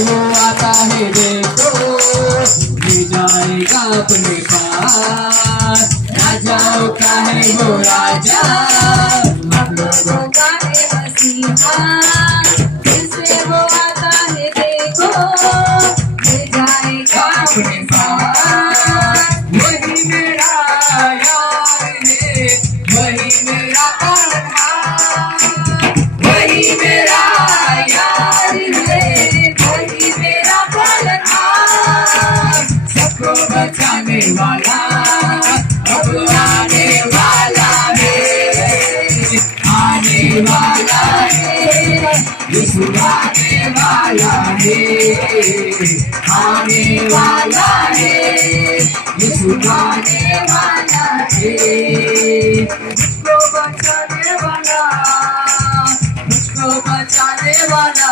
वो आता है देखो, ले जाएगा अपने पास। राजाओं का है वो राजा, हम लोगों का है मसीहा। फिर से वो आता है देखो, ले जाएगा अपने पास। वही मेरा यार है, वही मेरा पालनहार, वही मेरा यार है, वही मेरा पालनहार। सबको बचाने वाला अब आने वाला है, आने वाला है, यीशु आने वाला है, आने वाला है, यीशु आने वाला है। मुझको बचाने वाला, मुझको बचाने वाला,